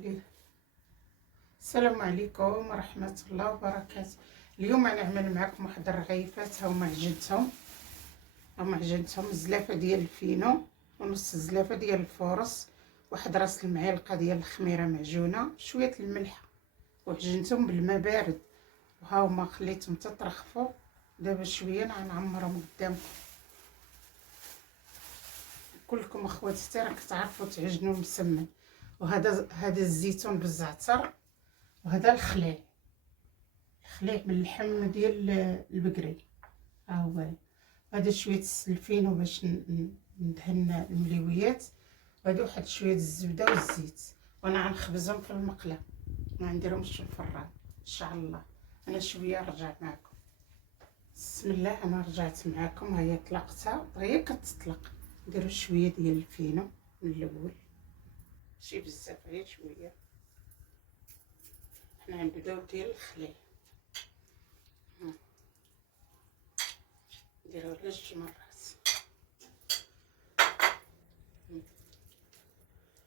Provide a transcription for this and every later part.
عليه. السلام عليكم ورحمة الله وبركاته. اليوم غنعمل معكم واحد الرغيفات. هما عجنتهم الزلافه ديال الفينو ونص الزلافه ديال الفورص، واحد راس المعلقه ديال الخميره معجونه، شويه الملح، وعجنتهم بالماء بارد. وها هما خليتهم تطرخفوا. دابا شويه غنعمرهم قدامكم. كلكم اخواتي راك تعرفوا تعجنوا المسمن. وهذا الزيتون بالزعتر، وهذا الخليع من اللحم ديال البقري. ها هو هذا شويه السلفين باش ندهن المليويات، وهذا واحد شويه الزبده والزيت. وانا غنخبزهم في المقله، ما نديرهمش في الفران ان شاء الله. انا شويه نرجع معكم. بسم الله. انا رجعت معكم، هي طلقتها هي كتطلق. نديرو شويه ديال الفينو من الاول، ماشي بزاف غير شويه. حنا غنبداو ديال الخليل، نديروه على جوج مرات.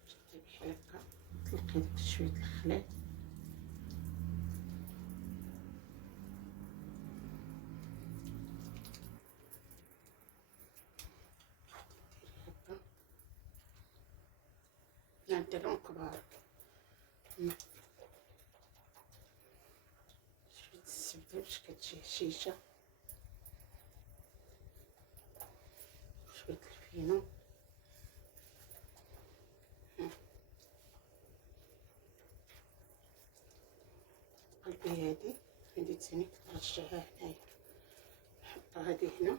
شدي بحال هكا، طلقي داك شويه الخليل. نديرهم كبار. شويه الزبده باش كتجي هشيشه، شويه الفينو. قلبي هادي تاني كنرجعها هنايا، نحطها هادي هنا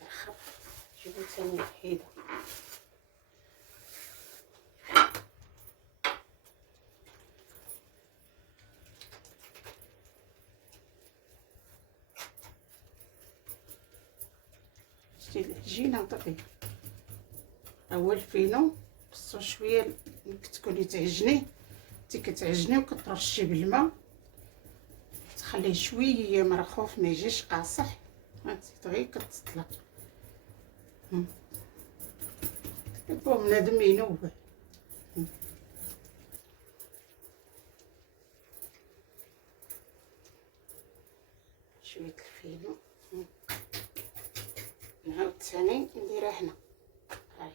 ترخف. جيبو تاني وحيده. شتي العجينه طفي اول فينو، خصو شويه كتكوني تعجني، انت كتعجني وكترشي بالماء، تخليه شويه مرخوف ما يجيش قاصح. هانتي دغيا كتطلق. هو بنادم ينوب. شويه الفينو نعاود ثاني نديرها هنا. هاهي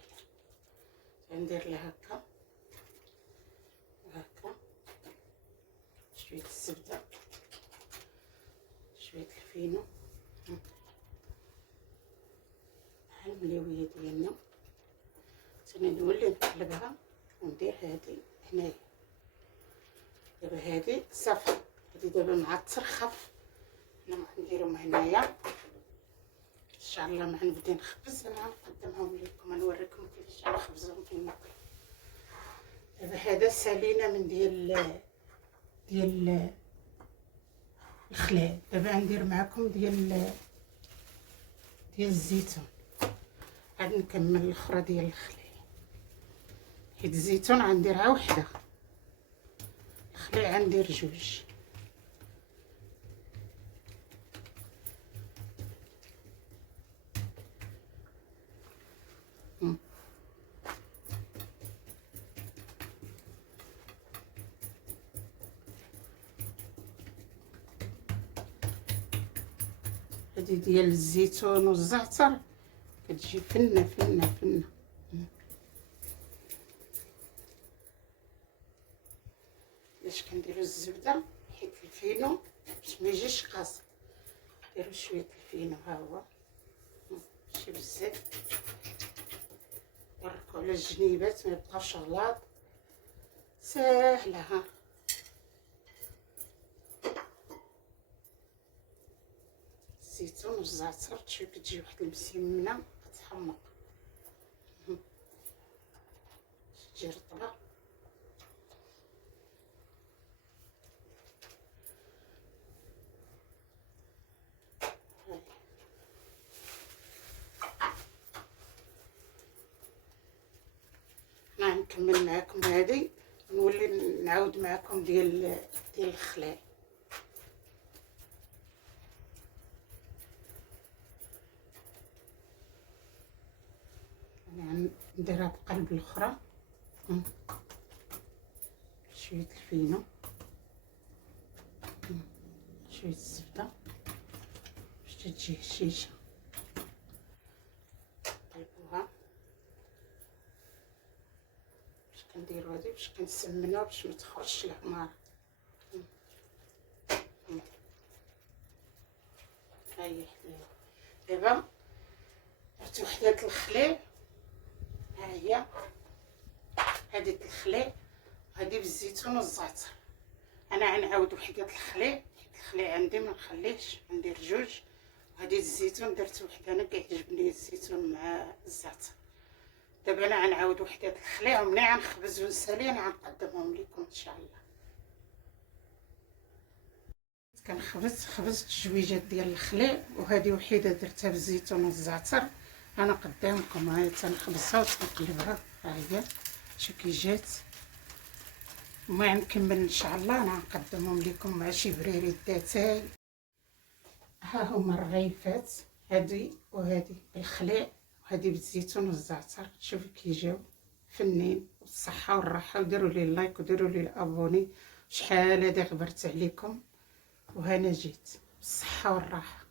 غندير لها هكا وهكا، شويه الزبده، شويه الفينو مع المليويه ديالنا. ثاني نولي نقلبها وندير هادي هنايا. دابا هادي صافي، هادي دابا مع ترخف. انا غنديرهم هنايا ان شاء الله. ما غنبدا نخبز، انا غنقدمهم لكم، غنوريكم كيفاش غنخبزهم في المقله. دابا هذا سالينا من ديال الخلال. دابا غندير معكم ديال الزيتون. غادي نكمل الاخرى ديال الخلال، حيت الزيتون غنديرها وحده، الخليع غندير جوج. هادي ديال الزيتون والزعتر كتجي فنه فنه فنه. علاش كنديرو الزبده؟ حيت الفينو باش ما يجيش قاصح. ديرو شويه الفينو، ها هو ماشي بزاف، بركو على الجنيبات ما يبقاوش غلاط. ساهله. ها الزيتون والزعتر شويه كتجي واحد المسمنه كتحمق، تجي رطبه. انا نكمل معكم هذه، نولي نعاود معكم ديال الخلال. انا نديرها بقلب الاخرى. شويه الفينو، شويه الزبده باش تجي هشيشه. نطيبوها باش كنديرو هادي باش كنسمنوها باش ما تخرجش العماره. ها هي حليوه. دابا درت وحدات الخليل، ها هي هذيك الخليل، هادي بالزيتون والزعتر. انا غنعاود وحدات الخليل، الخليل عندي ما نخليهش، ندير جوج. وهادي الزيتون درت وحده، انا كيعجبني الزيتون مع الزعتر. دابا انا غنعاود وحدات الخليل ومني غنخبز ونسالي انا غنقدمهم لكم ان شاء الله. خبزت جويجات ديال الخليل، وهذه وحده درتها بالزيتون والزعتر. انا قدامكم هاهي تنخبزها وتنقلبها، ها هي شو كي جات. وما نكمل ان شاء الله انا غنقدمهم لكم مع شي بريري داتاي. ها هما الرغيفات، هذه وهذه بالخليل وهذه بالزيتون والزعتر. شوفوا كي جاو فنين، والصحه والراحه. وديروا لي اللايك وديروا لي الابوني. شحال هادي غبرت عليكم، وهنا جيت بالصحه والراحه.